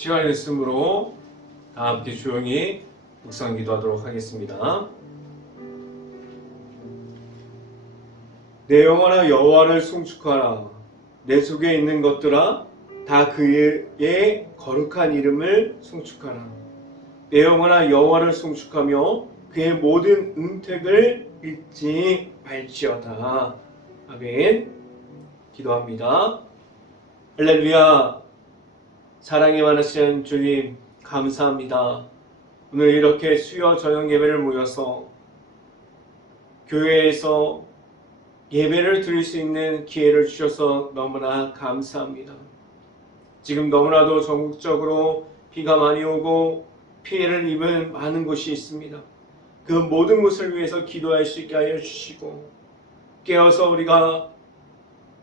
시간이 됐으므로 다 함께 조용히 묵상 기도하도록 하겠습니다. 내 영혼아 여호와를 송축하라. 내 속에 있는 것들아 다 그의 거룩한 이름을 송축하라. 내 영혼아 여호와를 송축하며 그의 모든 은택을 잊지 말지어다. 아멘. 기도합니다. 할렐루야. 사랑이 많으신 주님 감사합니다. 오늘 이렇게 수요 저녁 예배를 모여서 교회에서 예배를 드릴 수 있는 기회를 주셔서 너무나 감사합니다. 지금 너무나도 전국적으로 비가 많이 오고 피해를 입은 많은 곳이 있습니다. 그 모든 곳을 위해서 기도할 수 있게 하여 주시고 깨어서 우리가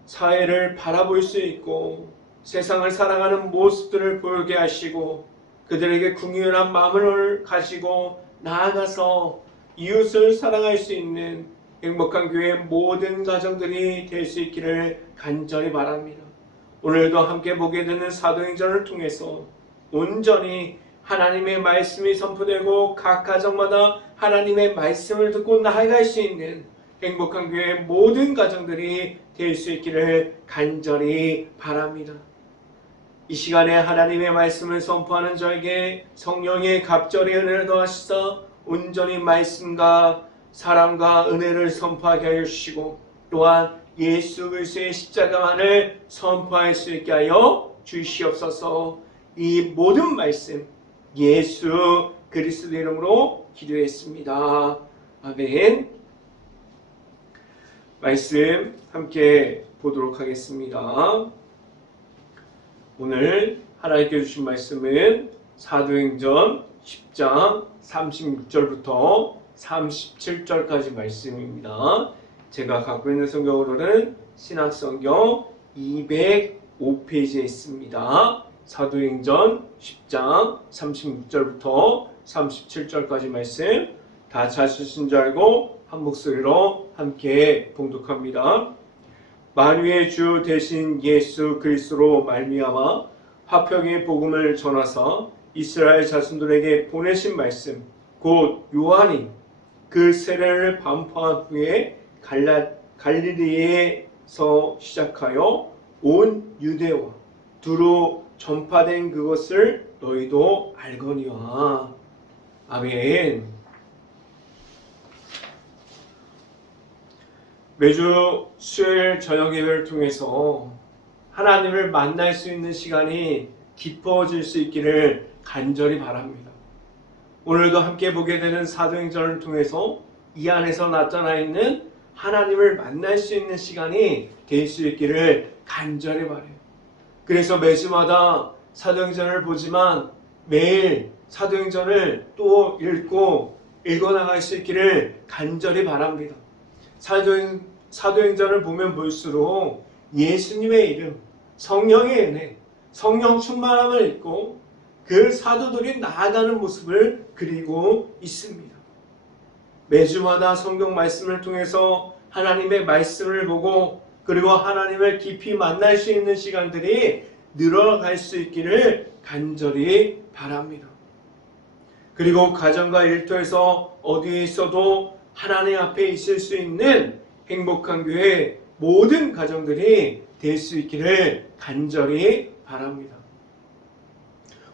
사회를 바라볼 수 있고 세상을 사랑하는 모습들을 보이게 하시고 그들에게 긍휼한 마음을 가지고 나아가서 이웃을 사랑할 수 있는 행복한 교회의 모든 가정들이 될 수 있기를 간절히 바랍니다. 오늘도 함께 보게 되는 사도행전을 통해서 온전히 하나님의 말씀이 선포되고 각 가정마다 하나님의 말씀을 듣고 나아갈 수 있는 행복한 교회의 모든 가정들이 될 수 있기를 간절히 바랍니다. 이 시간에 하나님의 말씀을 선포하는 저에게 성령의 갑절의 은혜를 더하시사 온전히 말씀과 사랑과 은혜를 선포하게 하여 주시고 또한 예수 그리스도의 십자가만을 선포할 수 있게 하여 주시옵소서. 이 모든 말씀 예수 그리스도 이름으로 기도했습니다. 아멘. 말씀 함께 보도록 하겠습니다. 오늘 하나님께 주신 말씀은 사도행전 10장 36절부터 37절까지 말씀입니다. 제가 갖고 있는 성경으로는 신약성경 205페이지에 있습니다. 사도행전 10장 36절부터 37절까지 말씀 다 찾으신 줄 알고 한 목소리로 함께 봉독합니다. 만유의 주 되신 예수 그리스도로 말미암아 화평의 복음을 전하사 이스라엘 자손들에게 보내신 말씀 곧 요한이 그 세례를 반포한 후에 갈릴리에서 시작하여 온 유대와 두루 전파된 그것을 너희도 알거니와. 아멘. 매주 수요일 저녁 예배를 통해서 하나님을 만날 수 있는 시간이 깊어질 수 있기를 간절히 바랍니다. 오늘도 함께 보게 되는 사도행전을 통해서 이 안에서 나타나 있는 하나님을 만날 수 있는 시간이 될 수 있기를 간절히 바라요. 그래서 매주마다 사도행전을 보지만 매일 사도행전을 또 읽어나갈 수 있기를 간절히 바랍니다. 사도행전을 보면 볼수록 예수님의 이름, 성령의 은혜, 성령 충만함을 읽고 그 사도들이 나아가는 모습을 그리고 있습니다. 매주마다 성경 말씀을 통해서 하나님의 말씀을 보고 그리고 하나님을 깊이 만날 수 있는 시간들이 늘어갈 수 있기를 간절히 바랍니다. 그리고 가정과 일터에서 어디에 있어도 하나님 앞에 있을 수 있는 행복한 교회 모든 가정들이 될 수 있기를 간절히 바랍니다.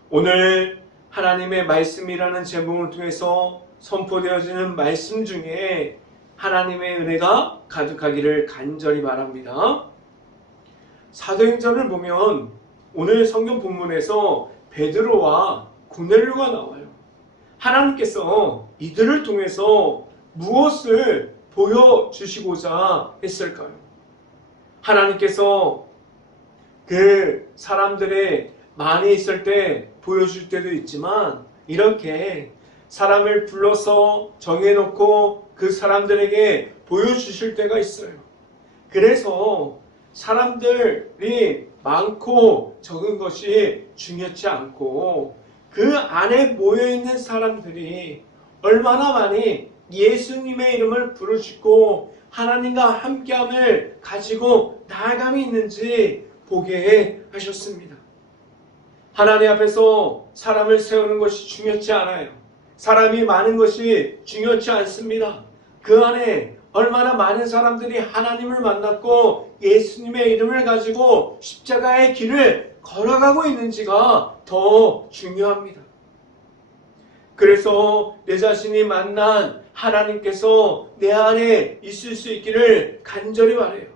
오늘 하나님의 말씀이라는 제목을 통해서 선포되어지는 말씀 중에 하나님의 은혜가 가득하기를 간절히 바랍니다. 사도행전을 보면 오늘 성경 본문에서 베드로와 고넬료가 나와요. 하나님께서 이들을 통해서 무엇을 보여주시고자 했을까요? 하나님께서 그 사람들의 많이 있을 때 보여줄 때도 있지만 이렇게 사람을 불러서 정해놓고 그 사람들에게 보여주실 때가 있어요. 그래서 사람들이 많고 적은 것이 중요치 않고 그 안에 모여있는 사람들이 얼마나 많이 예수님의 이름을 부르짖고 하나님과 함께함을 가지고 나아감이 있는지 보게 하셨습니다. 하나님 앞에서 사람을 세우는 것이 중요치 않아요. 사람이 많은 것이 중요치 않습니다. 그 안에 얼마나 많은 사람들이 하나님을 만났고 예수님의 이름을 가지고 십자가의 길을 걸어가고 있는지가 더 중요합니다. 그래서 내 자신이 만난 하나님께서 내 안에 있을 수 있기를 간절히 바라요.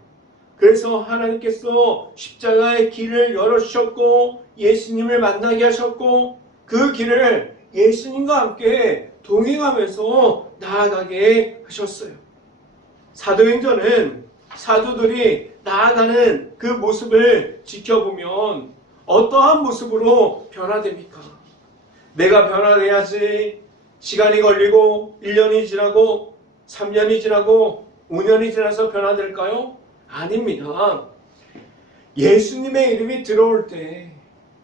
그래서 하나님께서 십자가의 길을 열어주셨고 예수님을 만나게 하셨고 그 길을 예수님과 함께 동행하면서 나아가게 하셨어요. 사도행전은 사도들이 나아가는 그 모습을 지켜보면 어떠한 모습으로 변화됩니까? 내가 변화돼야지 시간이 걸리고 1년이 지나고 3년이 지나고 5년이 지나서 변화될까요? 아닙니다. 예수님의 이름이 들어올 때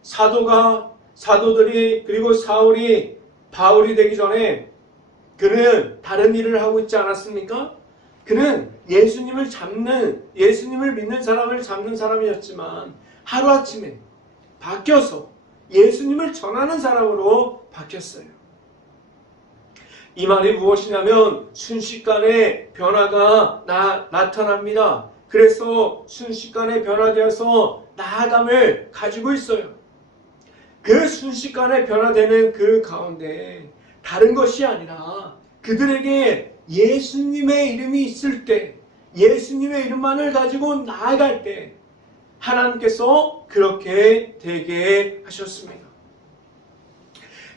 사도들이 그리고 사울이 바울이 되기 전에 그는 다른 일을 하고 있지 않았습니까? 그는 예수님을 믿는 사람을 잡는 사람이었지만 하루아침에 바뀌어서 예수님을 전하는 사람으로 바뀌었어요. 이 말이 무엇이냐면 순식간에 변화가 나타납니다. 그래서 순식간에 변화되어서 나아감을 가지고 있어요. 그 순식간에 변화되는 그 가운데 다른 것이 아니라 그들에게 예수님의 이름이 있을 때, 예수님의 이름만을 가지고 나아갈 때 하나님께서 그렇게 되게 하셨습니다.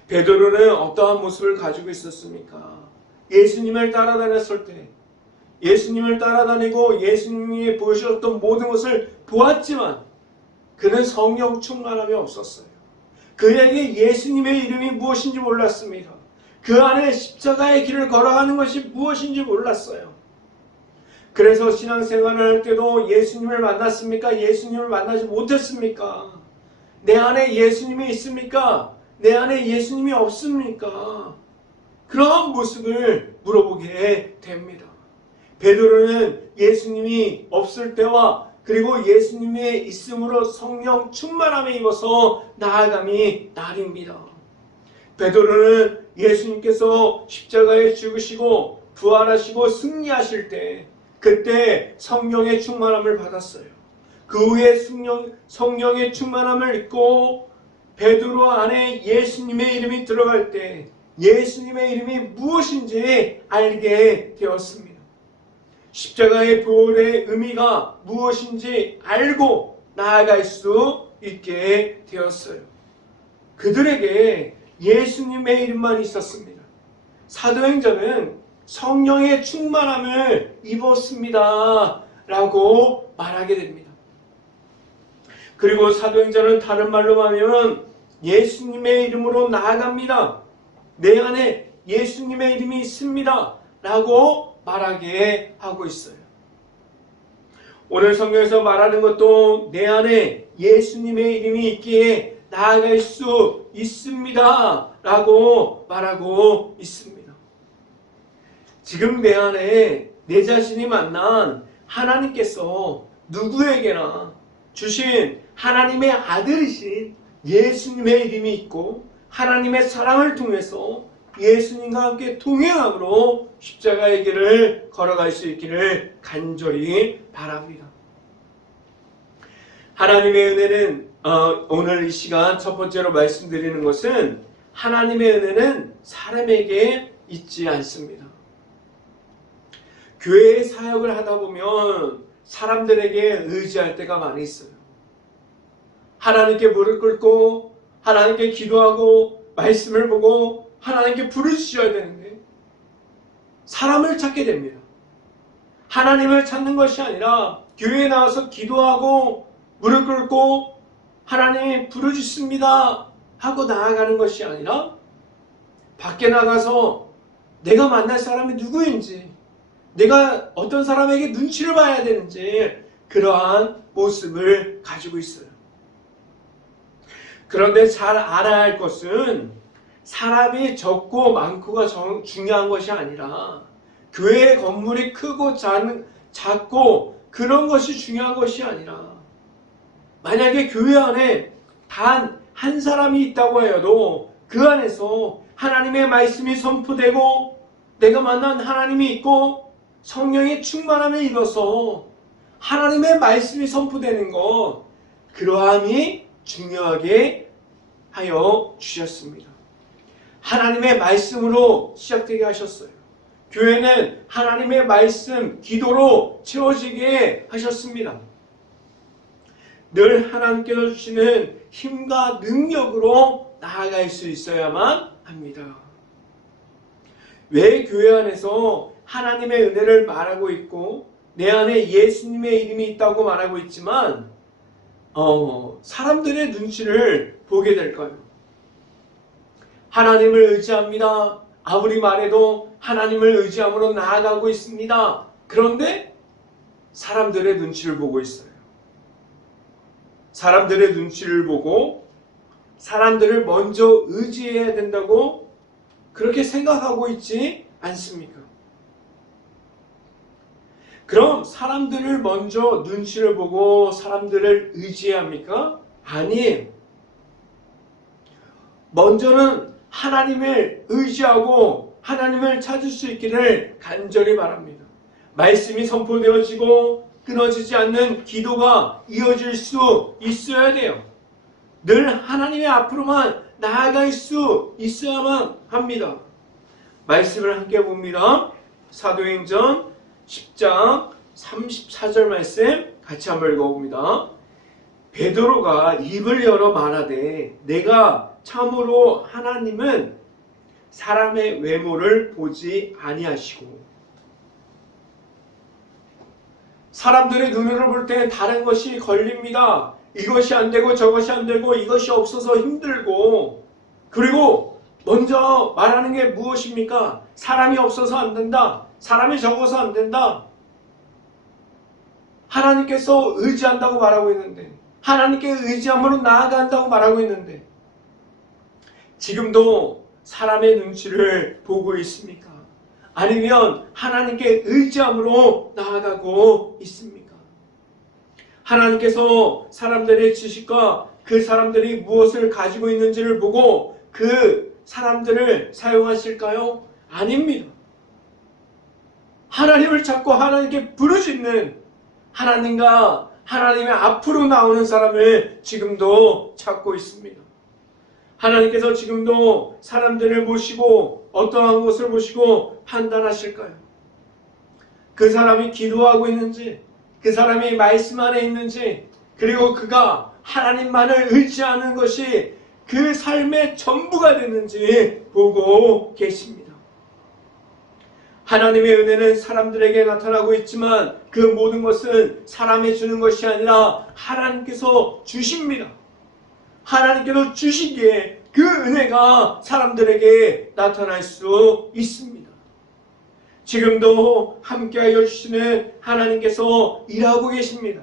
베드로는 어떠한 모습을 가지고 있었습니까? 예수님을 따라다녔을 때, 예수님을 따라다니고 예수님이 보여주셨던 모든 것을 보았지만 그는 성령 충만함이 없었어요. 그에게 예수님의 이름이 무엇인지 몰랐습니다. 그 안에 십자가의 길을 걸어가는 것이 무엇인지 몰랐어요. 그래서 신앙생활을 할 때도 예수님을 만났습니까? 예수님을 만나지 못했습니까? 내 안에 예수님이 있습니까? 내 안에 예수님이 없습니까? 그런 모습을 물어보게 됩니다. 베드로는 예수님이 없을 때와 그리고 예수님의 있음으로 성령 충만함에 입어서 나아감이 나뉩니다. 베드로는 예수님께서 십자가에 죽으시고 부활하시고 승리하실 때 그때 성령의 충만함을 받았어요. 그 후에 성령의 충만함을 입고 베드로 안에 예수님의 이름이 들어갈 때 예수님의 이름이 무엇인지 알게 되었습니다. 십자가의 부활의 의미가 무엇인지 알고 나아갈 수 있게 되었어요. 그들에게 예수님의 이름만 있었습니다. 사도행전은 성령의 충만함을 입었습니다 라고 말하게 됩니다. 그리고 사도행전은 다른 말로 하면 예수님의 이름으로 나아갑니다. 내 안에 예수님의 이름이 있습니다 라고 말하게 하고 있어요. 오늘 성경에서 말하는 것도 내 안에 예수님의 이름이 있기에 나아갈 수 있습니다 라고 말하고 있습니다. 지금 내 안에 내 자신이 만난 하나님께서 누구에게나 주신 하나님의 아들이신 예수님의 이름이 있고 하나님의 사랑을 통해서 예수님과 함께 동행함으로 십자가의 길을 걸어갈 수 있기를 간절히 바랍니다. 하나님의 은혜는 오늘 이 시간 첫 번째로 말씀드리는 것은 하나님의 은혜는 사람에게 있지 않습니다. 교회의 사역을 하다 보면 사람들에게 의지할 때가 많이 있어요. 하나님께 무릎 꿇고 하나님께 기도하고 말씀을 보고 하나님께 부르짖어야 되는데 사람을 찾게 됩니다. 하나님을 찾는 것이 아니라 교회에 나와서 기도하고 무릎 꿇고 하나님 부르짖습니다 하고 나아가는 것이 아니라 밖에 나가서 내가 만날 사람이 누구인지 내가 어떤 사람에게 눈치를 봐야 되는지 그러한 모습을 가지고 있어요. 그런데 잘 알아야 할 것은 사람이 적고 많고가 중요한 것이 아니라 교회의 건물이 크고 작고 그런 것이 중요한 것이 아니라 만약에 교회 안에 단 한 사람이 있다고 해도 그 안에서 하나님의 말씀이 선포되고 내가 만난 하나님이 있고 성령의 충만함을 입어서 하나님의 말씀이 선포되는 것, 그러함이 중요하게 하여 주셨습니다. 하나님의 말씀으로 시작되게 하셨어요. 교회는 하나님의 말씀, 기도로 채워지게 하셨습니다. 늘 하나님께서 주시는 힘과 능력으로 나아갈 수 있어야만 합니다. 왜 교회 안에서 하나님의 은혜를 말하고 있고 내 안에 예수님의 이름이 있다고 말하고 있지만 사람들의 눈치를 보게 될까요? 하나님을 의지합니다. 아무리 말해도 하나님을 의지함으로 나아가고 있습니다. 그런데 사람들의 눈치를 보고 있어요. 사람들의 눈치를 보고 사람들을 먼저 의지해야 된다고 그렇게 생각하고 있지 않습니까? 그럼 사람들을 먼저 눈치를 보고 사람들을 의지해야 합니까? 아니에요. 먼저는 하나님을 의지하고 하나님을 찾을 수 있기를 간절히 바랍니다. 말씀이 선포되어지고 끊어지지 않는 기도가 이어질 수 있어야 돼요. 늘 하나님의 앞으로만 나아갈 수 있어야만 합니다. 말씀을 함께 봅니다. 사도행전 10장 34절 말씀 같이 한번 읽어봅니다. 베드로가 입을 열어 말하되 내가 참으로 하나님은 사람의 외모를 보지 아니하시고, 사람들의 눈으로 볼 때 다른 것이 걸립니다. 이것이 안 되고 저것이 안 되고 이것이 없어서 힘들고, 그리고 먼저 말하는 게 무엇입니까? 사람이 없어서 안 된다. 사람이 적어서 안 된다. 하나님께서 의지한다고 말하고 있는데, 하나님께 의지함으로 나아간다고 말하고 있는데 지금도 사람의 눈치를 보고 있습니까? 아니면 하나님께 의지함으로 나아가고 있습니까? 하나님께서 사람들의 지식과 그 사람들이 무엇을 가지고 있는지를 보고 그 사람들을 사용하실까요? 아닙니다. 하나님을 찾고 하나님께 부르짖는, 하나님과 하나님의 앞으로 나오는 사람을 지금도 찾고 있습니다. 하나님께서 지금도 사람들을 모시고 어떠한 것을 보시고 판단하실까요? 그 사람이 기도하고 있는지, 그 사람이 말씀 안에 있는지, 그리고 그가 하나님만을 의지하는 것이 그 삶의 전부가 됐는지 보고 계십니다. 하나님의 은혜는 사람들에게 나타나고 있지만 그 모든 것은 사람이 주는 것이 아니라 하나님께서 주십니다. 하나님께서 주시기에 그 은혜가 사람들에게 나타날 수 있습니다. 지금도 함께하여 주시는 하나님께서 일하고 계십니다.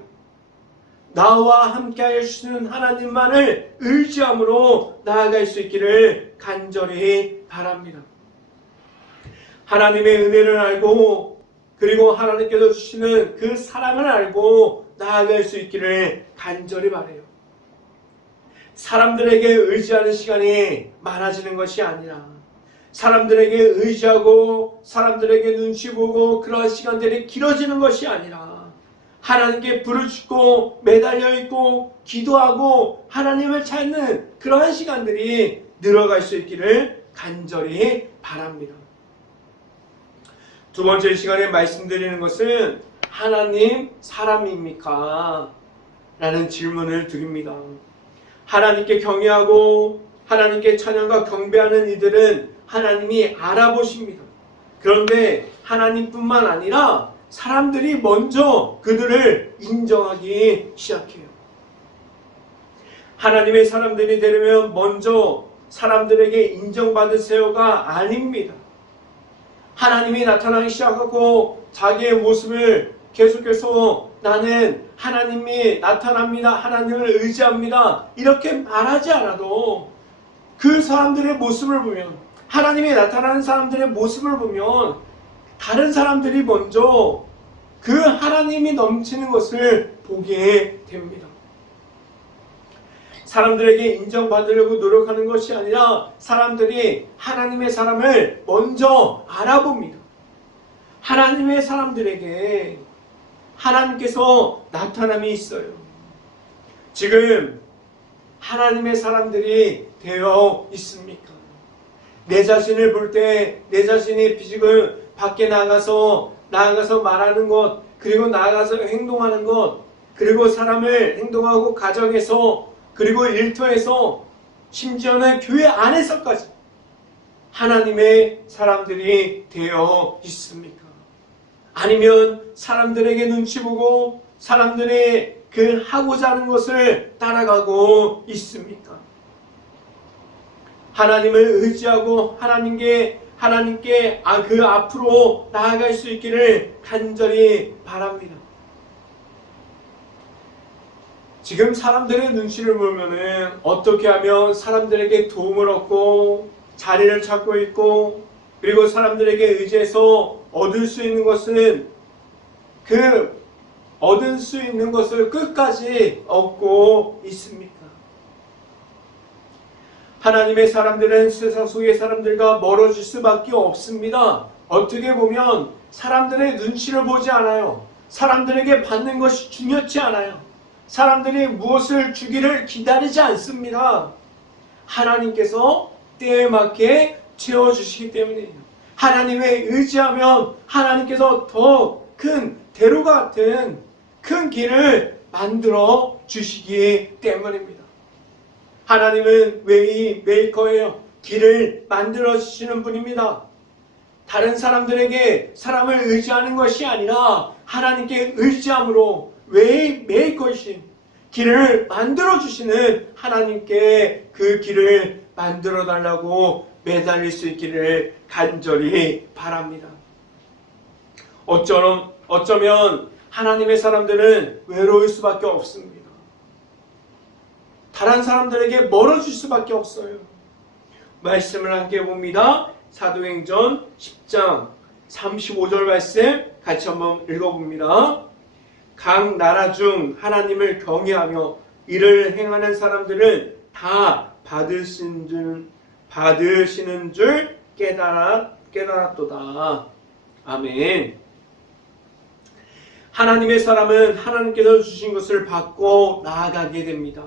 나와 함께하여 주시는 하나님만을 의지함으로 나아갈 수 있기를 간절히 바랍니다. 하나님의 은혜를 알고 그리고 하나님께서 주시는 그 사랑을 알고 나아갈 수 있기를 간절히 바라요. 사람들에게 의지하는 시간이 많아지는 것이 아니라 사람들에게 의지하고 사람들에게 눈치 보고 그러한 시간들이 길어지는 것이 아니라 하나님께 부르짖고 매달려 있고 기도하고 하나님을 찾는 그러한 시간들이 늘어갈 수 있기를 간절히 바랍니다. 두 번째 시간에 말씀드리는 것은 하나님 사람입니까? 라는 질문을 드립니다. 하나님께 경외하고 하나님께 찬양과 경배하는 이들은 하나님이 알아보십니다. 그런데 하나님뿐만 아니라 사람들이 먼저 그들을 인정하기 시작해요. 하나님의 사람들이 되려면 먼저 사람들에게 인정받으세요가 아닙니다. 하나님이 나타나기 시작하고 자기의 모습을 계속해서 나는 하나님이 나타납니다. 하나님을 의지합니다. 이렇게 말하지 않아도 그 사람들의 모습을 보면, 하나님이 나타나는 사람들의 모습을 보면 다른 사람들이 먼저 그 하나님이 넘치는 것을 보게 됩니다. 사람들에게 인정받으려고 노력하는 것이 아니라 사람들이 하나님의 사람을 먼저 알아봅니다. 하나님의 사람들에게 하나님께서 나타남이 있어요. 지금 하나님의 사람들이 되어 있습니까? 내 자신을 볼 때 내 자신의 지금 밖에 나가서 말하는 것, 그리고 나가서 행동하는 것, 그리고 사람을 행동하고 가정에서, 그리고 일터에서, 심지어는 교회 안에서까지 하나님의 사람들이 되어 있습니까? 아니면 사람들에게 눈치 보고 사람들이 그 하고자 하는 것을 따라가고 있습니까? 하나님을 의지하고 하나님께 그 앞으로 나아갈 수 있기를 간절히 바랍니다. 지금 사람들의 눈치를 보면은 어떻게 하면 사람들에게 도움을 얻고 자리를 찾고 있고, 그리고 사람들에게 의지해서 얻을 수 있는 것은 얻을 수 있는 것을 끝까지 얻고 있습니까? 하나님의 사람들은 세상 속의 사람들과 멀어질 수밖에 없습니다. 어떻게 보면 사람들의 눈치를 보지 않아요. 사람들에게 받는 것이 중요치 않아요. 사람들이 무엇을 주기를 기다리지 않습니다. 하나님께서 때에 맞게 채워주시기 때문이에요. 하나님에 의지하면 하나님께서 더 큰 대로가 같은 큰 길을 만들어 주시기 때문입니다. 하나님은 웨이 메이커예요. 길을 만들어 주시는 분입니다. 다른 사람들에게 사람을 의지하는 것이 아니라 하나님께 의지함으로 웨이 메이커이신 길을 만들어 주시는 하나님께 그 길을 만들어 달라고 매달릴 수 있기를 간절히 바랍니다. 어쩌면 하나님의 사람들은 외로울 수밖에 없습니다. 다른 사람들에게 멀어질 수밖에 없어요. 말씀을 함께 봅니다. 사도행전 10장 35절 말씀 같이 한번 읽어봅니다. 각 나라 중 하나님을 경외하며 이를 행하는 사람들은 다 받으시는 줄 깨달았도다. 아멘. 하나님의 사람은 하나님께서 주신 것을 받고 나아가게 됩니다.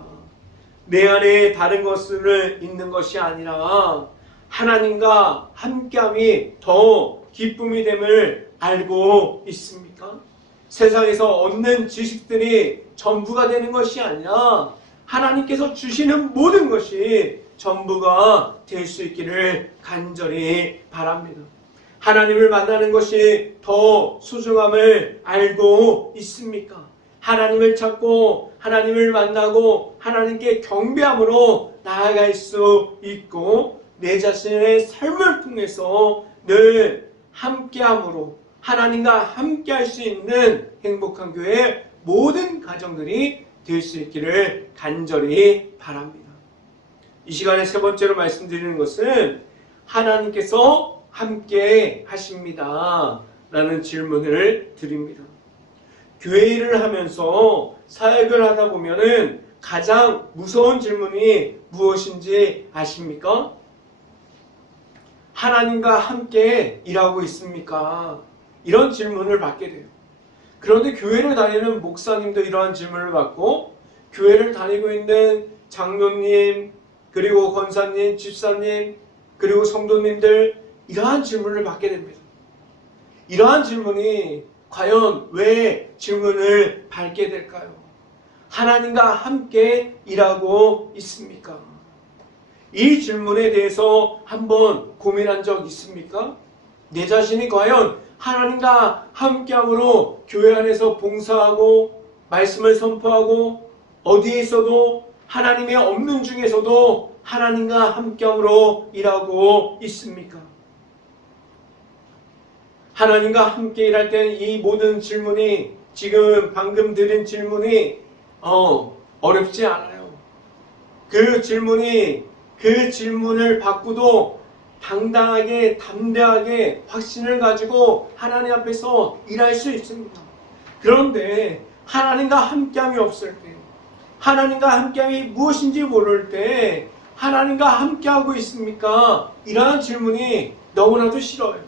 내 안에 다른 것을 있는 것이 아니라 하나님과 함께함이 더 기쁨이 됨을 알고 있습니까? 세상에서 얻는 지식들이 전부가 되는 것이 아니라 하나님께서 주시는 모든 것이 전부가 될 수 있기를 간절히 바랍니다. 하나님을 만나는 것이 더 소중함을 알고 있습니까? 하나님을 찾고 하나님을 만나고 하나님께 경배함으로 나아갈 수 있고, 내 자신의 삶을 통해서 늘 함께함으로 하나님과 함께할 수 있는 행복한 교회의 모든 가정들이 될 수 있기를 간절히 바랍니다. 이 시간에 세 번째로 말씀드리는 것은 하나님께서 함께 하십니다 라는 질문을 드립니다. 교회 일을 하면서 사역을 하다 보면은 가장 무서운 질문이 무엇인지 아십니까? 하나님과 함께 일하고 있습니까? 이런 질문을 받게 돼요. 그런데 교회를 다니는 목사님도 이러한 질문을 받고, 교회를 다니고 있는 장로님, 그리고 권사님, 집사님, 그리고 성도님들 이러한 질문을 받게 됩니다. 이러한 질문이 과연 왜 질문을 받게 될까요? 하나님과 함께 일하고 있습니까? 이 질문에 대해서 한번 고민한 적 있습니까? 내 자신이 과연 하나님과 함께함으로 교회 안에서 봉사하고 말씀을 선포하고 어디에 있어도 하나님의 없는 중에서도 하나님과 함께함으로 일하고 있습니까? 하나님과 함께 일할 때는 이 모든 질문이, 지금 방금 드린 질문이 어렵지 않아요. 그 질문을 받고도 당당하게 담대하게 확신을 가지고 하나님 앞에서 일할 수 있습니다. 그런데 하나님과 함께함이 없을 때, 하나님과 함께함이 무엇인지 모를 때 하나님과 함께하고 있습니까? 이러한 질문이 너무나도 싫어요.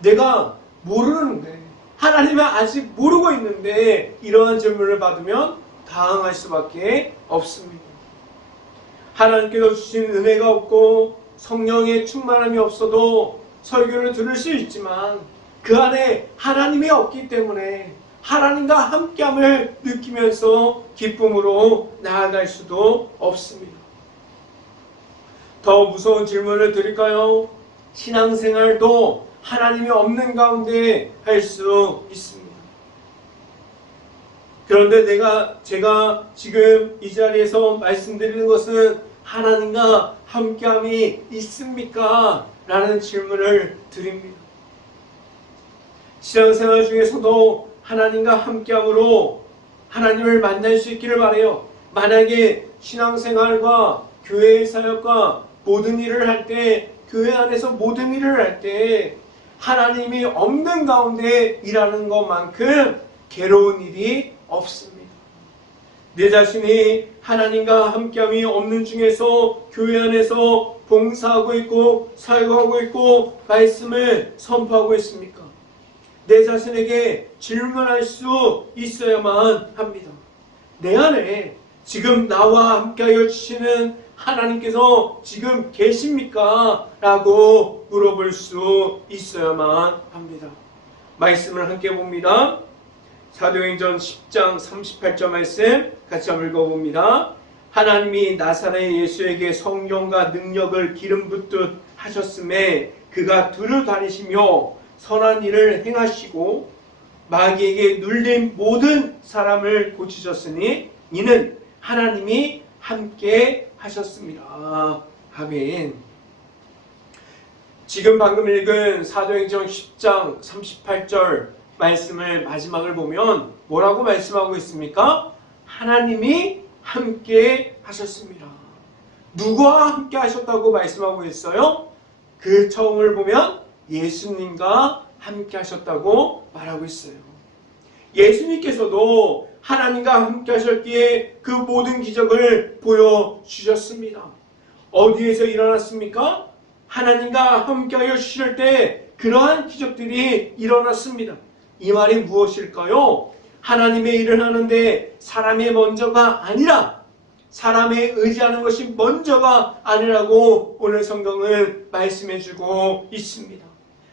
내가 모르는데, 하나님을 아직 모르고 있는데 이러한 질문을 받으면 당황할 수밖에 없습니다. 하나님께서 주신 은혜가 없고 성령의 충만함이 없어도 설교를 들을 수 있지만 그 안에 하나님이 없기 때문에 하나님과 함께함을 느끼면서 기쁨으로 나아갈 수도 없습니다. 더 무서운 질문을 드릴까요? 신앙생활도 하나님이 없는 가운데 할 수 있습니다. 그런데 제가 지금 이 자리에서 말씀드리는 것은 하나님과 함께함이 있습니까? 라는 질문을 드립니다. 신앙생활 중에서도 하나님과 함께함으로 하나님을 만날 수 있기를 바라요. 만약에 신앙생활과 교회의 사역과 모든 일을 할 때, 교회 안에서 모든 일을 할 때 하나님이 없는 가운데 일하는 것만큼 괴로운 일이 없습니다. 내 자신이 하나님과 함께함이 없는 중에서 교회 안에서 봉사하고 있고 사역하고 있고 말씀을 선포하고 있습니까? 내 자신에게 질문할 수 있어야만 합니다. 내 안에 지금 나와 함께하여 주시는 하나님께서 지금 계십니까? 라고 물어볼 수 있어야만 합니다. 말씀을 함께 봅니다. 사도행전 10장 38절 말씀 같이 한번 읽어봅니다. 하나님이 나사렛 예수에게 성령과 능력을 기름 붓듯 하셨음에 그가 두루 다니시며 선한 일을 행하시고 마귀에게 눌린 모든 사람을 고치셨으니 이는 하나님이 함께 하셨습니다. 아멘. 지금 방금 읽은 사도행전 10장 38절 말씀을 마지막을 보면 뭐라고 말씀하고 있습니까? 하나님이 함께 하셨습니다. 누구와 함께 하셨다고 말씀하고 있어요? 그 처음을 보면 예수님과 함께 하셨다고 말하고 있어요. 예수님께서도 하나님과 함께 하셨기에 그 모든 기적을 보여주셨습니다. 어디에서 일어났습니까? 하나님과 함께 하여 주실 때 그러한 기적들이 일어났습니다. 이 말이 무엇일까요? 하나님의 일을 하는데 사람의 먼저가 아니라 사람에 의지하는 것이 먼저가 아니라고 오늘 성경은 말씀해주고 있습니다.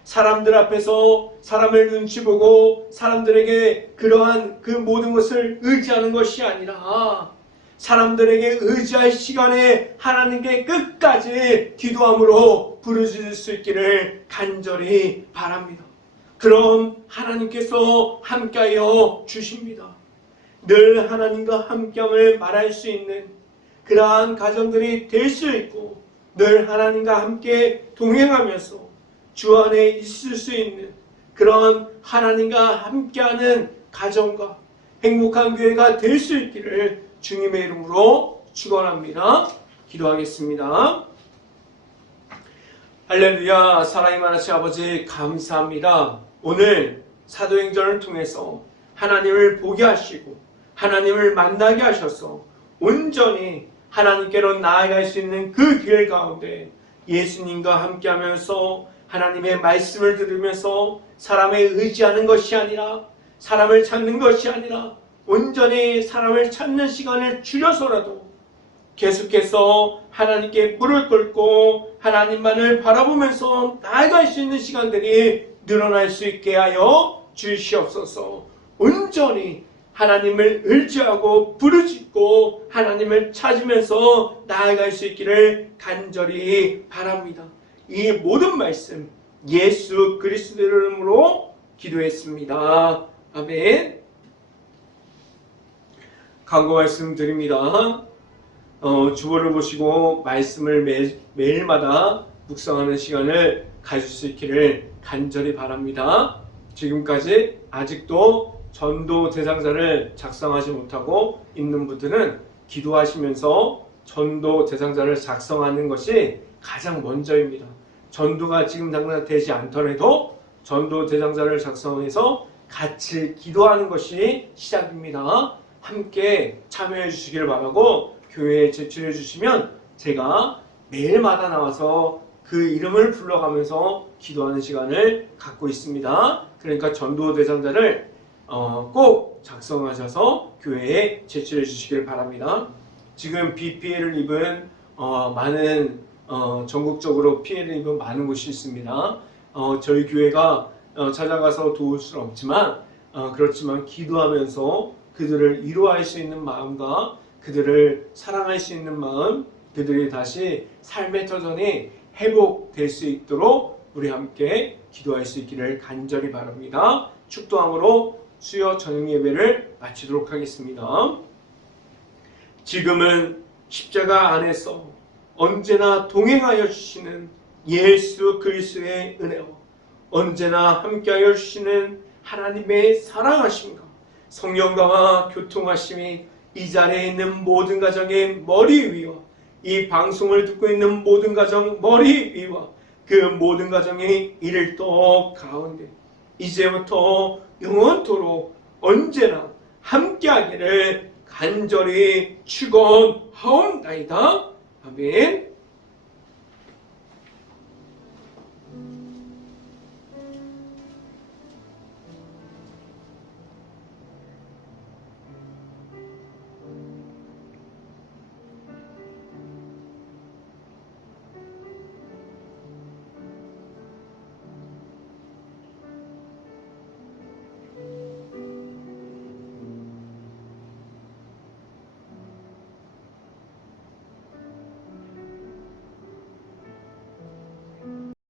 사람들 앞에서 사람을 눈치 보고 사람들에게 그러한 그 모든 것을 의지하는 것이 아니라 사람들에게 의지할 시간에 하나님께 끝까지 기도함으로 부르짖을 수 있기를 간절히 바랍니다. 그럼 하나님께서 함께하여 주십니다. 늘 하나님과 함께함을 말할 수 있는 그러한 가정들이 될 수 있고 늘 하나님과 함께 동행하면서 주 안에 있을 수 있는 그런 하나님과 함께하는 가정과 행복한 교회가 될 수 있기를 주님의 이름으로 축원합니다. 기도하겠습니다. 할렐루야. 사랑이 많으신 아버지 감사합니다. 오늘 사도행전을 통해서 하나님을 보게 하시고 하나님을 만나게 하셔서 온전히 하나님께로 나아갈 수 있는 그 길 가운데 예수님과 함께하면서 하나님의 말씀을 들으면서 사람에 의지하는 것이 아니라 사람을 찾는 것이 아니라 온전히 사람을 찾는 시간을 줄여서라도 계속해서 하나님께 무릎 꿇고 하나님만을 바라보면서 나아갈 수 있는 시간들이 늘어날 수 있게 하여 주시옵소서. 온전히 하나님을 의지하고 부르짖고 하나님을 찾으면서 나아갈 수 있기를 간절히 바랍니다. 이 모든 말씀 예수 그리스도의 이름으로 기도했습니다. 아멘. 강구 말씀 드립니다. 주보를 보시고 말씀을 매일마다 묵상하는 시간을 가질 수 있기를 간절히 바랍니다. 지금까지 아직도 전도 대상자를 작성하지 못하고 있는 분들은 기도하시면서 전도 대상자를 작성하는 것이 가장 먼저입니다. 전도가 지금 당장 되지 않더라도 전도 대상자를 작성해서 같이 기도하는 것이 시작입니다. 함께 참여해 주시기를 바라고 교회에 제출해 주시면 제가 매일마다 나와서 그 이름을 불러가면서 기도하는 시간을 갖고 있습니다. 그러니까 전도 대상자를 꼭 작성하셔서 교회에 제출해 주시길 바랍니다. 지금 비 피해를 입은 많은 전국적으로 피해를 입은 많은 곳이 있습니다. 저희 교회가 찾아가서 도울 수는 없지만 그렇지만 기도하면서 그들을 위로할 수 있는 마음과 그들을 사랑할 수 있는 마음, 그들이 다시 삶의 터전이 회복될 수 있도록 우리 함께 기도할 수 있기를 간절히 바랍니다. 축도함으로 수요 저녁 예배를 마치도록 하겠습니다. 지금은 십자가 안에서 언제나 동행하여 주시는 예수 그리스도의 은혜와 언제나 함께하여 주시는 하나님의 사랑하심과 성령과와 교통하심이 이 자리에 있는 모든 가정의 머리 위와 이 방송을 듣고 있는 모든 가정 머리 위와 그 모든 가정의 이를 또 가운데 이제부터 영원토록 언제나 함께하기를 간절히 축원하옵나이다. 아멘.